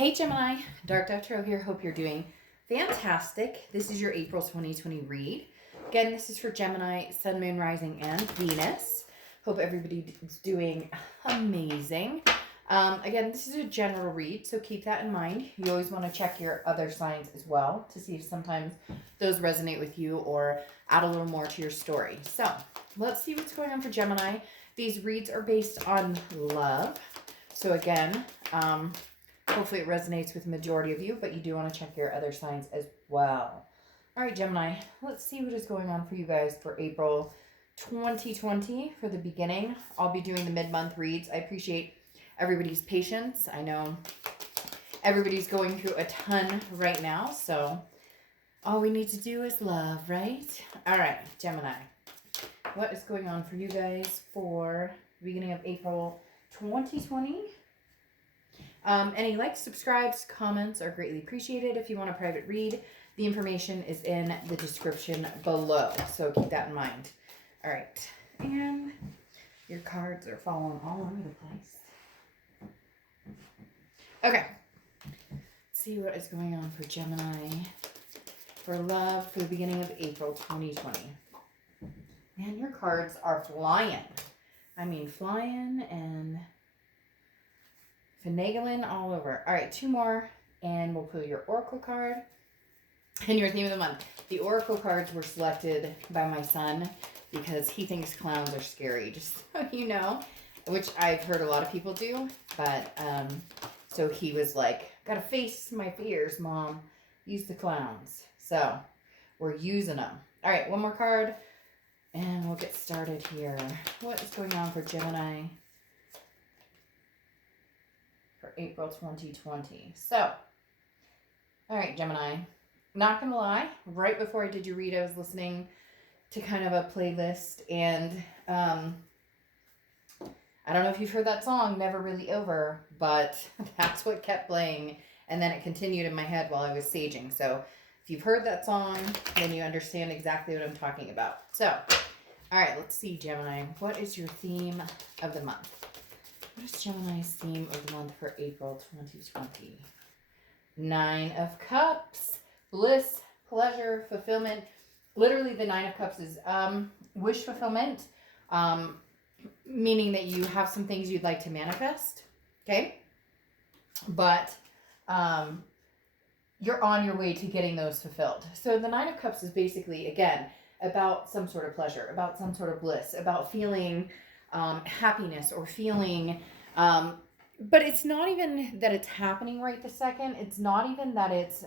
Hey Gemini, Dark Dove Tarot here. Hope you're doing fantastic. This is your April 2020 read. Again, this is for Gemini, Sun, Moon, Rising, and Venus. Hope everybody's doing amazing. Again, this is a general read, so keep that in mind. You always want to check your other signs as well to see if sometimes those resonate with you or add a little more to your story. So let's see what's going on for Gemini. These reads are based on love. So again, hopefully it resonates with the majority of you, but you do want to check your other signs as well. All right, Gemini, let's see what is going on for you guys for April 2020 for the beginning. I'll be doing the mid-month reads. I appreciate everybody's patience. I know everybody's going through a ton right now, so all we need to do is love, right? All right, Gemini, what is going on for you guys for the beginning of April 2020? Any likes, subscribes, comments are greatly appreciated. If you want a private read, the information is in the description below. So keep that in mind. All right. And your cards are falling all over the place. Okay. Let's see what is going on for Gemini for love for the beginning of April 2020. Man, your cards are flying. I mean, flying and finagling all over. All right, two more, and we'll pull your oracle card and your theme of the month. The oracle cards were selected by my son because he thinks clowns are scary, just so you know, which I've heard a lot of people do. But so he was like, "Gotta face my fears, Mom. Use the clowns." So we're using them. All right, one more card, and we'll get started here. What is going on for Gemini for April 2020. So, all right, Gemini, not gonna lie, right before I did your read, I was listening to kind of a playlist, and I don't know if you've heard that song, Never Really Over, but that's what kept playing, and then it continued in my head while I was saging. So if you've heard that song, then you understand exactly what I'm talking about. So, all right, let's see, Gemini, what is your theme of the month? What is Gemini's theme of the month for April 2020? Nine of Cups. Bliss, pleasure, fulfillment. Literally, the Nine of Cups is wish fulfillment, meaning that you have some things you'd like to manifest, okay? But you're on your way to getting those fulfilled. So the Nine of Cups is basically, again, about some sort of pleasure, about some sort of bliss, about feeling happiness or feeling, but it's not even that it's happening right this second. It's not even that it's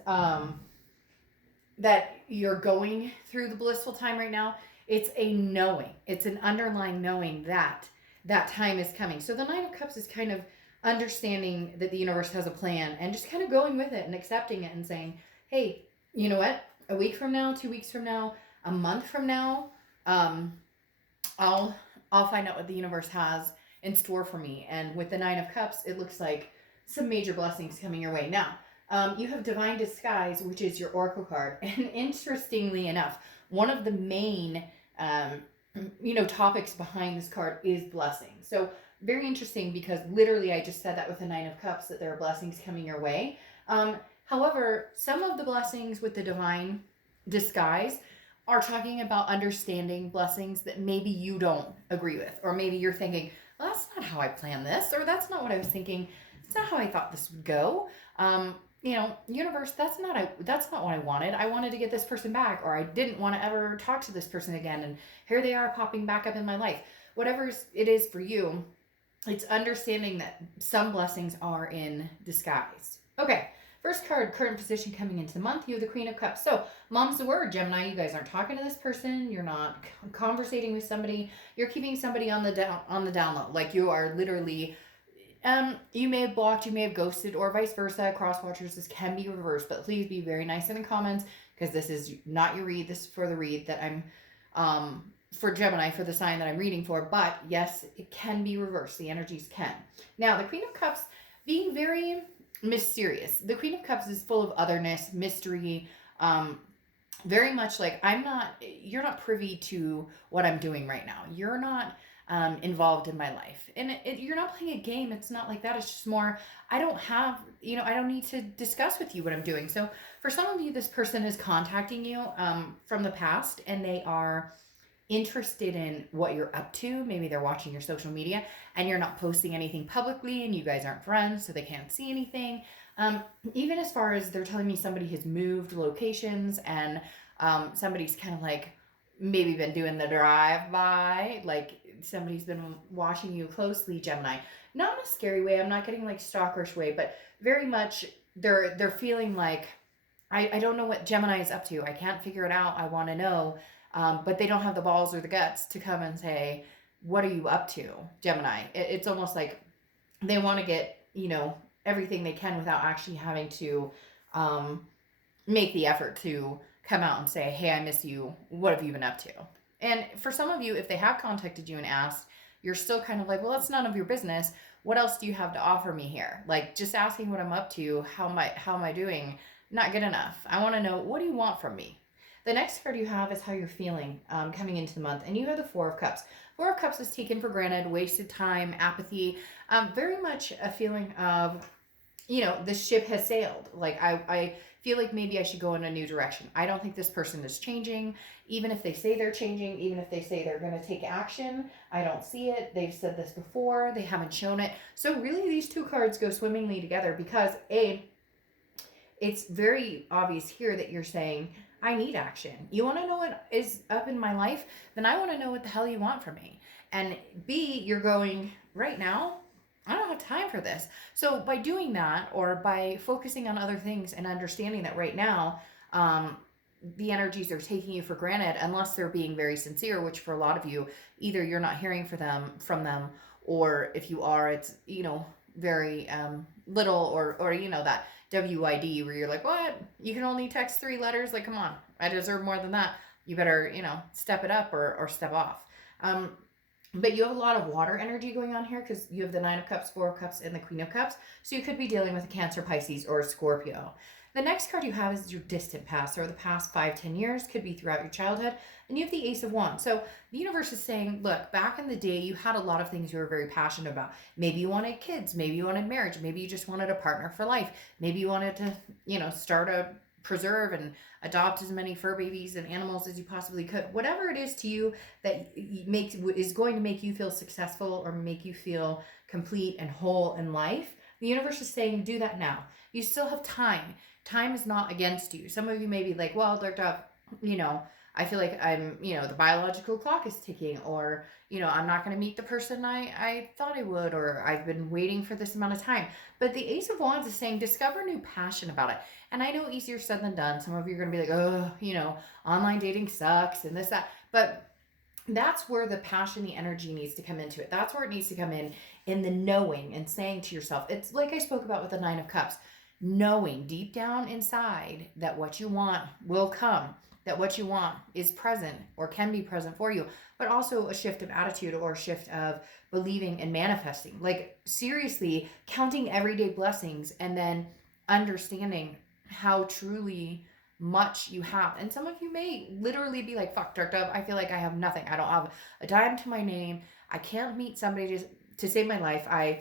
that you're going through the blissful time right now. It's a knowing. It's an underlying knowing that that time is coming. So the Nine of Cups is kind of understanding that the universe has a plan and just kind of going with it and accepting it and saying, hey, you know what? A week from now, 2 weeks from now, a month from now, I'll find out what the universe has in store for me. And with the Nine of Cups, it looks like some major blessings coming your way. Now, you have Divine Disguise, which is your oracle card. And interestingly enough, one of the main, topics behind this card is blessing. So very interesting, because literally I just said that with the Nine of Cups, that there are blessings coming your way. However, some of the blessings with the Divine Disguise are talking about understanding blessings that maybe you don't agree with, or maybe you're thinking, well, that's not how I planned this, or that's not what I was thinking. It's not how I thought this would go. Universe, that's not what I wanted. I wanted to get this person back, or I didn't want to ever talk to this person again, and here they are popping back up in my life. Whatever it is for you, it's understanding that some blessings are in disguise. Okay. First card, current position coming into the month, you have the Queen of Cups. So, mom's the word, Gemini. You guys aren't talking to this person. You're not conversating with somebody. You're keeping somebody on the down low. Like, you are literally, you may have blocked, you may have ghosted, or vice versa. Cross watchers, this can be reversed, but please be very nice in the comments, because this is not your read. This is for the read that I'm, for Gemini, for the sign that I'm reading for. But yes, it can be reversed. The energies can. Now, the Queen of Cups being very mysterious. The Queen of Cups is full of otherness, mystery, very much like you're not privy to what I'm doing right now. You're not involved in my life. And you're not playing a game. It's not like that. It's just more, I don't have, I don't need to discuss with you what I'm doing. So for some of you, this person is contacting you from the past, and they are interested in what you're up to. Maybe they're watching your social media and you're not posting anything publicly, and you guys aren't friends, so they can't see anything. Even as far as they're telling me somebody has moved locations, and somebody's kind of like maybe been doing the drive by, like somebody's been watching you closely, Gemini. Not in a scary way. I'm not getting like stalkerish way, but very much they're feeling like I don't know what Gemini is up to. I can't figure it out. I want to know. But they don't have the balls or the guts to come and say, what are you up to, Gemini? It's almost like they want to get, everything they can without actually having to make the effort to come out and say, hey, I miss you. What have you been up to? And for some of you, if they have contacted you and asked, you're still kind of like, well, that's none of your business. What else do you have to offer me here? Like, just asking what I'm up to, how am I doing? Not good enough. I want to know, what do you want from me? The next card you have is how you're feeling coming into the month. And you have the Four of Cups. Four of Cups is taken for granted, wasted time, apathy. Very much a feeling of, the ship has sailed. Like, I feel like maybe I should go in a new direction. I don't think this person is changing. Even if they say they're changing, even if they say they're going to take action, I don't see it. They've said this before. They haven't shown it. So really, these two cards go swimmingly together because, it's very obvious here that you're saying, I need action. You want to know what is up in my life? Then I want to know what the hell you want from me. And B, you're going, right now, I don't have time for this. So by doing that, or by focusing on other things and understanding that right now, the energies are taking you for granted, unless they're being very sincere, which for a lot of you, either you're not hearing from them, or if you are, it's, very little, or that WID where you're like, what? You can only text 3 letters? Like, come on, I deserve more than that. You better, step it up or step off. But you have a lot of water energy going on here because you have the 9 of Cups, 4 of Cups, and the Queen of Cups. So you could be dealing with a Cancer, Pisces, or a Scorpio. The next card you have is your distant past, or the past 5-10 years, could be throughout your childhood. And you have the Ace of Wands. So the universe is saying, look, back in the day, you had a lot of things you were very passionate about. Maybe you wanted kids. Maybe you wanted marriage. Maybe you just wanted a partner for life. Maybe you wanted to, start a preserve and adopt as many fur babies and animals as you possibly could. Whatever it is to you that is going to make you feel successful or make you feel complete and whole in life, the universe is saying, do that now. You still have time. Time is not against you. Some of you may be like, well, Dark Dove, I feel like I'm, the biological clock is ticking, or, I'm not going to meet the person I thought I would, or I've been waiting for this amount of time. But the Ace of Wands is saying, discover new passion about it. And I know easier said than done. Some of you are going to be like, oh, online dating sucks and this, that. But that's where the passion, the energy needs to come into it. That's where it needs to come in the knowing and saying to yourself. It's like I spoke about with the 9 of Cups. Knowing deep down inside that what you want will come, that what you want is present or can be present for you, but also a shift of attitude or a shift of believing and manifesting. Like, seriously, counting everyday blessings and then understanding how truly much you have. And some of you may literally be like, fuck, Dark Dove, I feel like I have nothing. I don't have a dime to my name. I can't meet somebody to save my life. I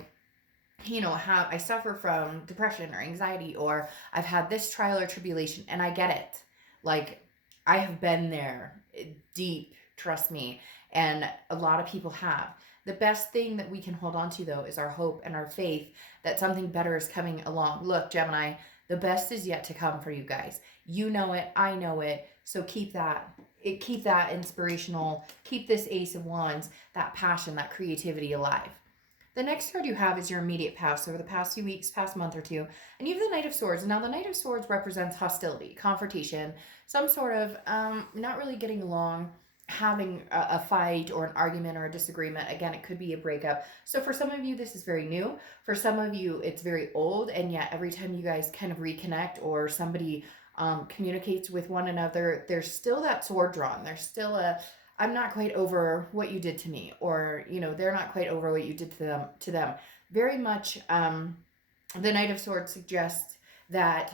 suffer from depression or anxiety, or I've had this trial or tribulation, and I get it. Like, I have been there deep, trust me, and a lot of people have. The best thing that we can hold on to, though, is our hope and our faith that something better is coming along. Look, Gemini, the best is yet to come for you guys. You know it, I know it, so keep that inspirational, keep this Ace of Wands, that passion, that creativity alive. The next card you have is your immediate past, over the past few weeks, past month or two. And you have the Knight of Swords. Now, the Knight of Swords represents hostility, confrontation, some sort of not really getting along, having a fight or an argument or a disagreement. Again, it could be a breakup. So for some of you, this is very new. For some of you, it's very old. And yet every time you guys kind of reconnect, or somebody communicates with one another, there's still that sword drawn. There's still I'm not quite over what you did to me, or, they're not quite over what you did to them. Very much, the Knight of Swords suggests that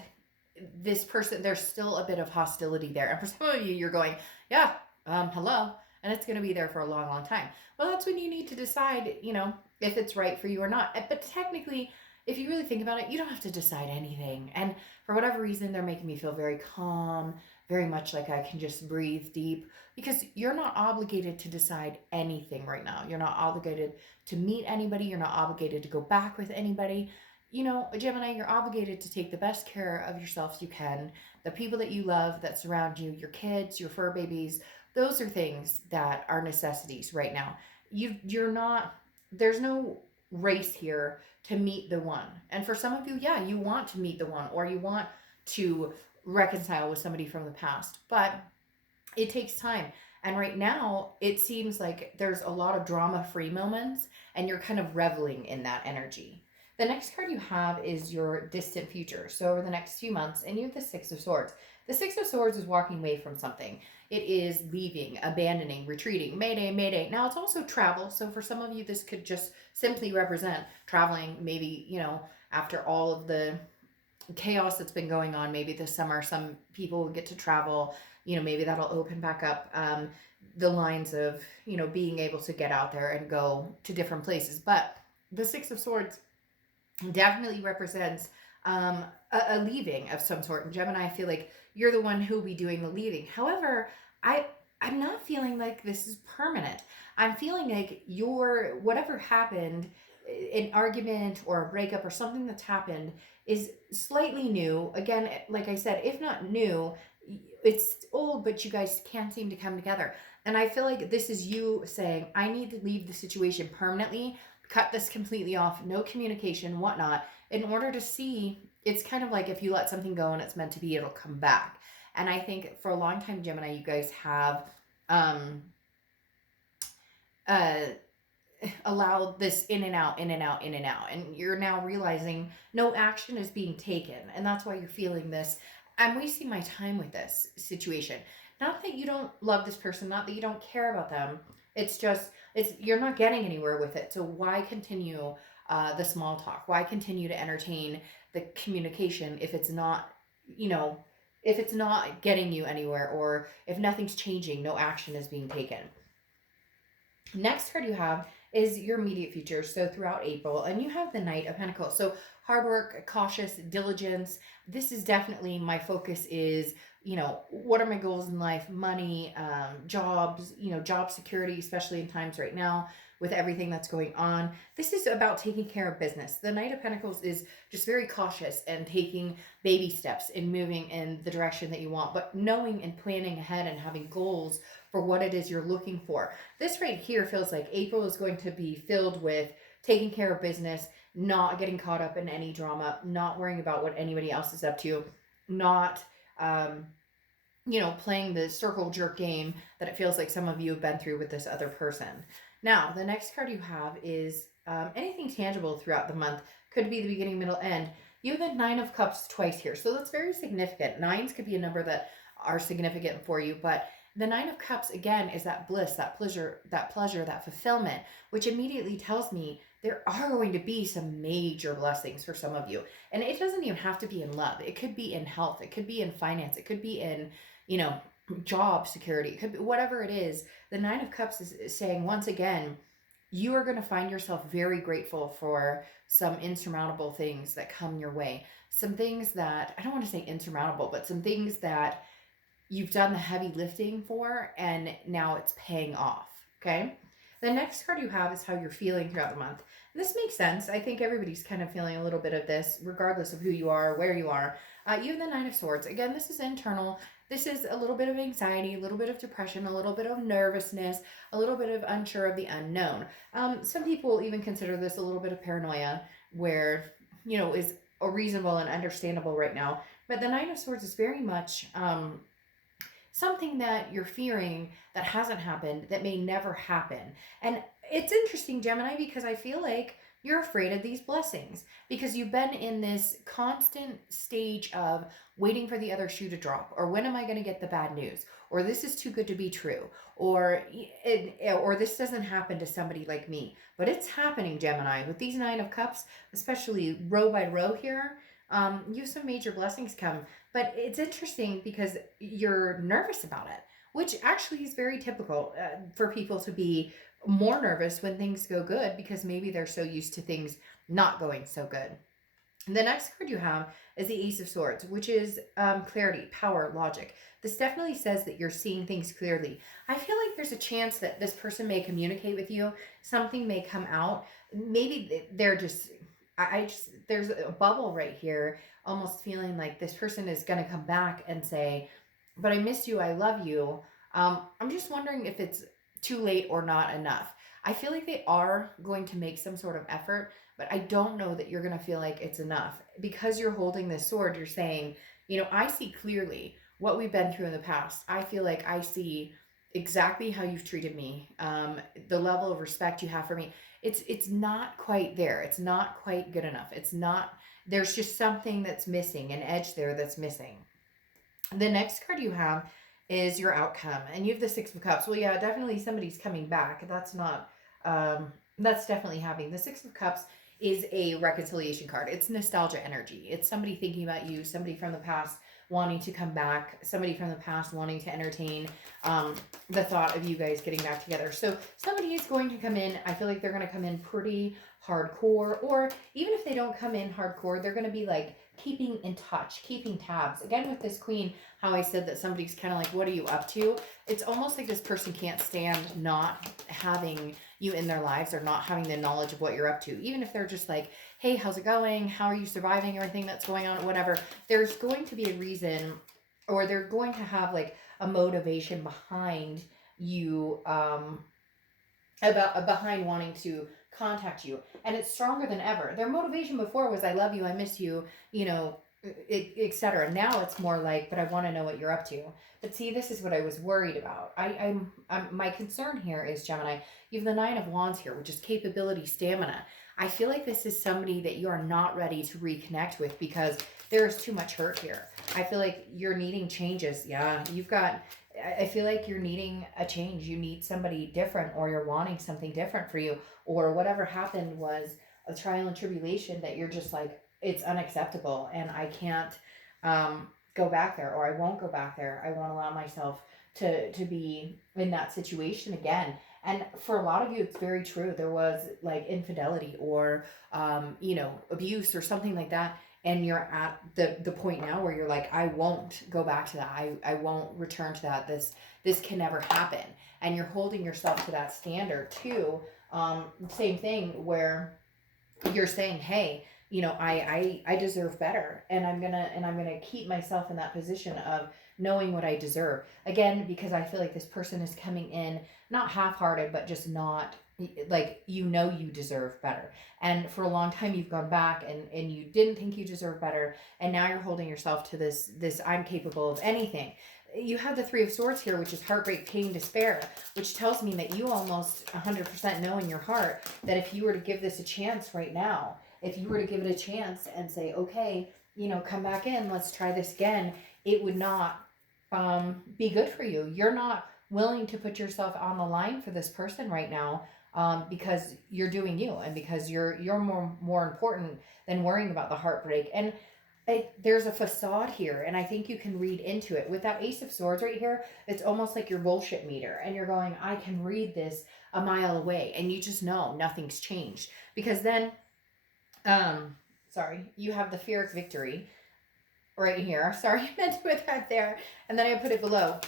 this person, there's still a bit of hostility there. And for some of you, you're going, yeah, hello. and it's going to be there for a long, long time. Well, that's when you need to decide, if it's right for you or not. But technically, if you really think about it, you don't have to decide anything. And for whatever reason, they're making me feel very calm, very much like I can just breathe deep, because you're not obligated to decide anything right now. You're not obligated to meet anybody. You're not obligated to go back with anybody. Gemini, you're obligated to take the best care of yourself you can. The people that you love that surround you, your kids, your fur babies, those are things that are necessities right now. You're not, there's no race here to meet the one. And for some of you, yeah, you want to meet the one, or you want to reconcile with somebody from the past, but it takes time. And right now, it seems like there's a lot of drama free moments, and you're kind of reveling in that energy. The next card you have is your distant future. So, over the next few months, and you have the Six of Swords. The Six of Swords is walking away from something. It is leaving, abandoning, retreating, mayday, mayday. Now, it's also travel. So, for some of you, this could just simply represent traveling, maybe, after all of the chaos that's been going on, maybe this summer, some people will get to travel. Maybe that'll open back up the lines of, being able to get out there and go to different places. But the Six of Swords definitely represents a leaving of some sort. And Gemini, I feel like you're the one who'll be doing the leaving. However, I'm not feeling like this is permanent. I'm feeling like whatever happened, an argument or a breakup or something that's happened, is slightly new. Again, like I said, if not new, it's old, but you guys can't seem to come together. And I feel like this is you saying, I need to leave the situation permanently, cut this completely off, no communication, whatnot, in order to see. It's kind of like if you let something go and it's meant to be, it'll come back. And I think for a long time, Gemini, you guys have allowed this in and out, in and out, in and out. And you're now realizing no action is being taken. And that's why you're feeling this. I'm wasting my time with this situation. Not that you don't love this person, not that you don't care about them. It's just, you're not getting anywhere with it. So why continue the small talk? Why continue to entertain the communication if it's not, if it's not getting you anywhere, or if nothing's changing, no action is being taken. Next card you have is your immediate future. So throughout April, and you have the Knight of Pentacles. So hard work, cautious, diligence. This is definitely my focus is, what are my goals in life? Money, jobs, job security, especially in times right now with everything that's going on. This is about taking care of business. The Knight of Pentacles is just very cautious and taking baby steps and moving in the direction that you want, but knowing and planning ahead and having goals for what it is you're looking for. This right here feels like April is going to be filled with taking care of business, not getting caught up in any drama, not worrying about what anybody else is up to, not playing the circle jerk game that it feels like some of you have been through with this other person. Now, the next card you have is anything tangible throughout the month. Could be the beginning, middle, end. You have the Nine of Cups twice here, so that's very significant. Nines could be a number that are significant for you, but the Nine of Cups, again, is that bliss, that pleasure, that fulfillment, which immediately tells me there are going to be some major blessings for some of you. And it doesn't even have to be in love. It could be in health. It could be in finance. It could be in, job security. It could be whatever it is. The Nine of Cups is saying, once again, you are going to find yourself very grateful for some insurmountable things that come your way. Some things that, I don't want to say insurmountable, but some things that you've done the heavy lifting for, and now it's paying off, okay? The next card you have is how you're feeling throughout the month. And this makes sense. I think everybody's kind of feeling a little bit of this, regardless of who you are, where you are. You have the Nine of Swords. Again, this is internal. This is a little bit of anxiety, a little bit of depression, a little bit of nervousness, a little bit of unsure of the unknown. Some people even consider this a little bit of paranoia, where, is reasonable and understandable right now. But the Nine of Swords is very much something that you're fearing that hasn't happened, that may never happen. And it's interesting, Gemini, because I feel like you're afraid of these blessings because you've been in this constant stage of waiting for the other shoe to drop, or when am I going to get the bad news, or this is too good to be true, or this doesn't happen to somebody like me. But it's happening, Gemini, with these Nine of Cups, especially row by row here. You have some major blessings come, but it's interesting because you're nervous about it. which actually is very typical for people to be more nervous when things go good because maybe they're so used to things not going so good. The next card you have is the Ace of Swords, which is clarity, power, logic. This definitely says that you're seeing things clearly. I feel like there's a chance that this person may communicate with you. Something may come out. Maybe they're just, I just, there's a bubble right here, almost feeling like this person is going to come back and say, but I miss you, I love you. I'm just wondering if it's too late or not enough. I feel like they are going to make some sort of effort, but I don't know that you're going to feel like it's enough. Because you're holding this sword, you're saying, I see clearly what we've been through in the past. I feel like I see exactly how you've treated me, the level of respect you have for me. It's not quite there. It's not quite good enough. It's not, there's just something that's missing, an edge there that's missing. The next card you have is your outcome, and you have the Six of Cups. Well, yeah, definitely somebody's coming back. That's not, that's definitely happening. The Six of Cups is a reconciliation card. It's nostalgia energy. It's somebody thinking about you, somebody from the past wanting to come back, somebody from the past wanting to entertain the thought of you guys getting back together. So somebody is going to come in. I feel like they're going to come in pretty hardcore, or even if they don't come in hardcore, they're going to be like keeping in touch, keeping tabs. Again, with this queen, how I said that somebody's kind of like, what are you up to? It's almost like this person can't stand not having you in their lives or not having the knowledge of what you're up to. Even if they're just like, hey, how's it going? How are you surviving everything that's going on? Whatever. There's going to be a reason, or they're going to have like a motivation behind you, behind wanting to contact you, and it's stronger than ever. Their motivation before was, I love you, I miss you, etc. Now it's more like, but I want to know what you're up to. But see, this is what I was worried about. I'm my concern here is, Gemini, you have the Nine of Wands here, which is capability, stamina. I feel like this is somebody that you are not ready to reconnect with because there is too much hurt here. I feel like you're needing changes. Yeah, I feel like you're needing a change. You need somebody different, or you're wanting something different for you, or whatever happened was a trial and tribulation that you're just like, it's unacceptable and I can't go back there, or I won't go back there. I won't allow myself to be in that situation again. And for a lot of you, it's very true. There was like infidelity or, abuse or something like that. And you're at the point now where you're like, I won't go back to that. I won't return to that. This can never happen. And you're holding yourself to that standard too. Same thing where you're saying, hey, I deserve better, and I'm gonna keep myself in that position of knowing what I deserve. Again, because I feel like this person is coming in not half-hearted, but just not like, you deserve better. And for a long time you've gone back and you didn't think you deserve better, and now you're holding yourself to this I'm capable of anything. You have the Three of Swords here, which is heartbreak, pain, despair, which tells me that you almost 100% know in your heart that if you were to give this a chance right now, if you were to give it a chance and say, okay, come back in, let's try this again, it would not be good for you. You're not willing to put yourself on the line for this person right now, because you're doing you, and because you're more important than worrying about the heartbreak. And there's a facade here, and I think you can read into it. With that Ace of Swords right here, it's almost like your bullshit meter, and you're going, I can read this a mile away, and you just know nothing's changed. Because then, you have the Pyrrhic victory right here. Sorry, I meant to put that there, and then I put it below.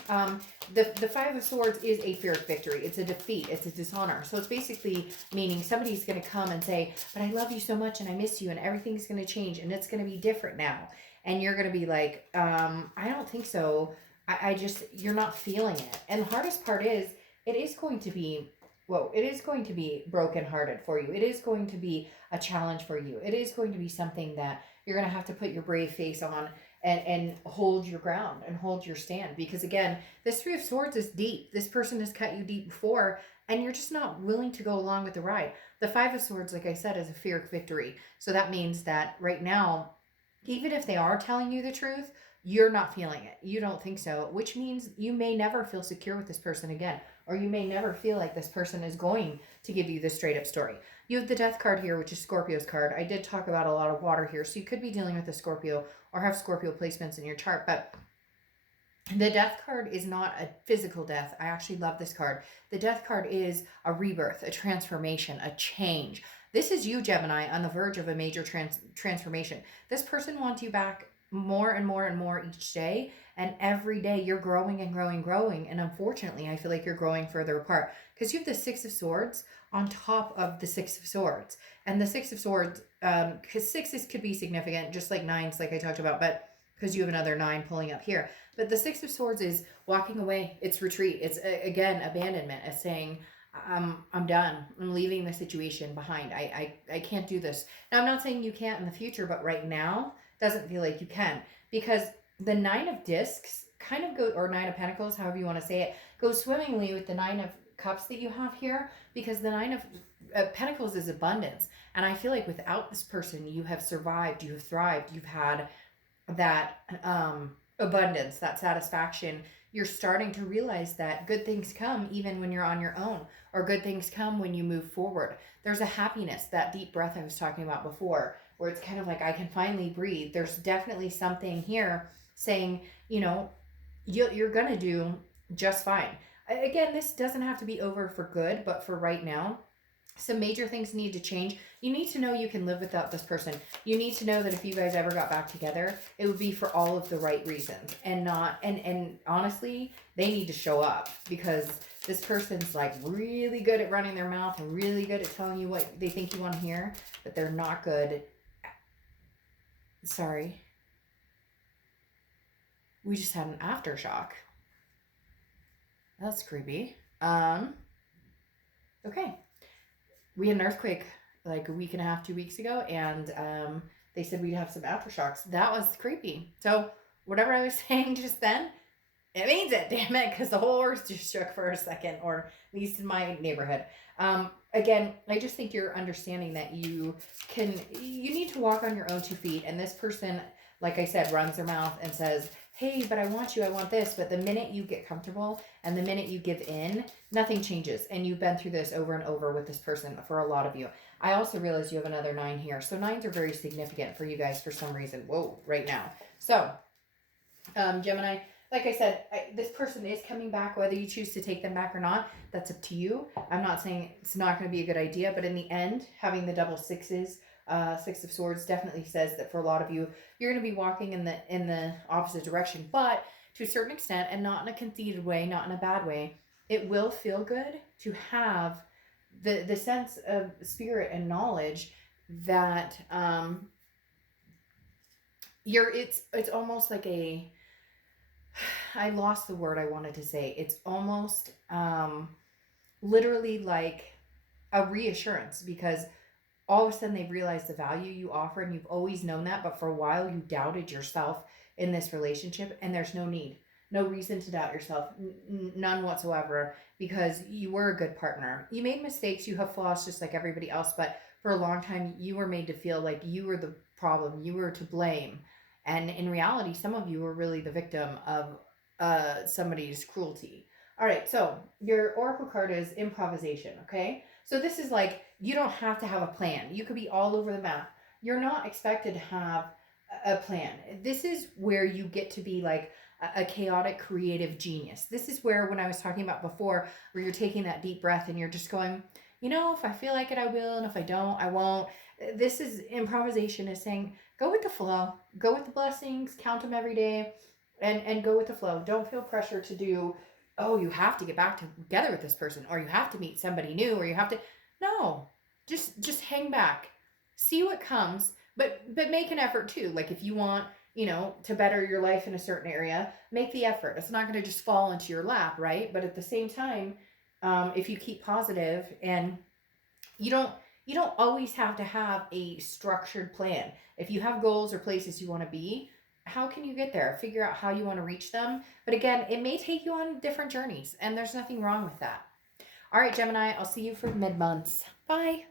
The Five of Swords is a Pyrrhic victory. It's a defeat. It's a dishonor. So it's basically meaning somebody's going to come and say, but I love you so much, and I miss you, and everything's going to change, and it's going to be different now. And you're going to be like, I don't think so. I just, you're not feeling it. And the hardest part is, it is going to be brokenhearted for you. It is going to be a challenge for you. It is going to be something that you're going to have to put your brave face on and hold your ground and hold your stand. Because again, this Three of Swords is deep. This person has cut you deep before, and you're just not willing to go along with the ride. The Five of Swords, like I said, is a Pyrrhic victory. So that means that right now, even if they are telling you the truth, you're not feeling it. You don't think so, which means you may never feel secure with this person again, or you may never feel like this person is going to give you the straight up story. You have the Death card here, which is Scorpio's card. I did talk about a lot of water here, so you could be dealing with a Scorpio or have Scorpio placements in your chart, but The death card is not a physical death. I actually love this card. The death card is a rebirth, a transformation, a change. This is you, Gemini, on the verge of a major transformation. This person wants you back more and more and more each day. And every day you're growing and growing, growing. And unfortunately, I feel like you're growing further apart because you have the Six of Swords on top of the Six of Swords. And the Six of Swords, because sixes could be significant, just like nines, like I talked about, but because you have another 9 pulling up here. But the Six of Swords is walking away. It's retreat. It's, again, abandonment. It's saying, I'm done. I'm leaving the situation behind. I can't do this. Now, I'm not saying you can't in the future, but right now doesn't feel like you can. Because the 9 of Discs kind of go, or 9 of Pentacles, however you want to say it, goes swimmingly with the 9 of Cups that you have here. Because the 9 of Pentacles is abundance. And I feel like without this person, you have survived. You have thrived. You've had that abundance, that satisfaction. You're starting to realize that good things come even when you're on your own, or good things come when you move forward. There's a happiness, that deep breath I was talking about before, where it's kind of like I can finally breathe. There's definitely something here saying, you're gonna do just fine. Again, this doesn't have to be over for good, but for right now, some major things need to change. You need to know you can live without this person. You need to know that if you guys ever got back together, it would be for all of the right reasons, and not, and honestly, they need to show up, because this person's like really good at running their mouth and really good at telling you what they think you want to hear, but they're not good. Sorry. We just had an aftershock. That's creepy. Okay. We had an earthquake like a week and a half, 2 weeks ago, and they said we'd have some aftershocks. That was creepy. So whatever I was saying just then, it means it, damn it, because the whole earth just shook for a second, or at least in my neighborhood. Again, I just think you're understanding that you need to walk on your own 2 feet, and this person, like I said, runs their mouth and says, hey, but I want you, I want this. But the minute you get comfortable and the minute you give in, nothing changes. And you've been through this over and over with this person for a lot of you. I also realize you have another 9 here. So 9s are very significant for you guys for some reason. Whoa, right now. So, Gemini, like I said, this person is coming back, whether you choose to take them back or not. That's up to you. I'm not saying it's not going to be a good idea, but in the end, having the double sixes, Six of Swords definitely says that for a lot of you, you're going to be walking in the opposite direction, but to a certain extent, and not in a conceited way, not in a bad way, it will feel good to have the sense of spirit and knowledge that it's almost like a, I lost the word I wanted to say. It's almost literally like a reassurance, because all of a sudden they've realized the value you offer, and you've always known that, but for a while you doubted yourself in this relationship, and there's no need, no reason to doubt yourself, none whatsoever, because you were a good partner. You made mistakes, you have flaws just like everybody else, but for a long time you were made to feel like you were the problem, you were to blame, and in reality some of you were really the victim of somebody's cruelty. All right, so your oracle card is improvisation, okay? So this is like, you don't have to have a plan. You could be all over the map. You're not expected to have a plan. This is where you get to be like a chaotic creative genius. This is where, when I was talking about before, where you're taking that deep breath and you're just going, if I feel like it, I will, and if I don't, I won't. This is improvisation, is saying, go with the flow, go with the blessings, count them every day, and go with the flow. Don't feel pressure to do, oh, you have to get back together with this person, or you have to meet somebody new, or you have to, no, just hang back, see what comes, but make an effort too. Like if you want, to better your life in a certain area, make the effort. It's not going to just fall into your lap, right? But at the same time, if you keep positive, and you don't always have to have a structured plan. If you have goals or places you want to be, how can you get there? Figure out how you want to reach them. But again, it may take you on different journeys, and there's nothing wrong with that. All right, Gemini, I'll see you for mid-months. Bye.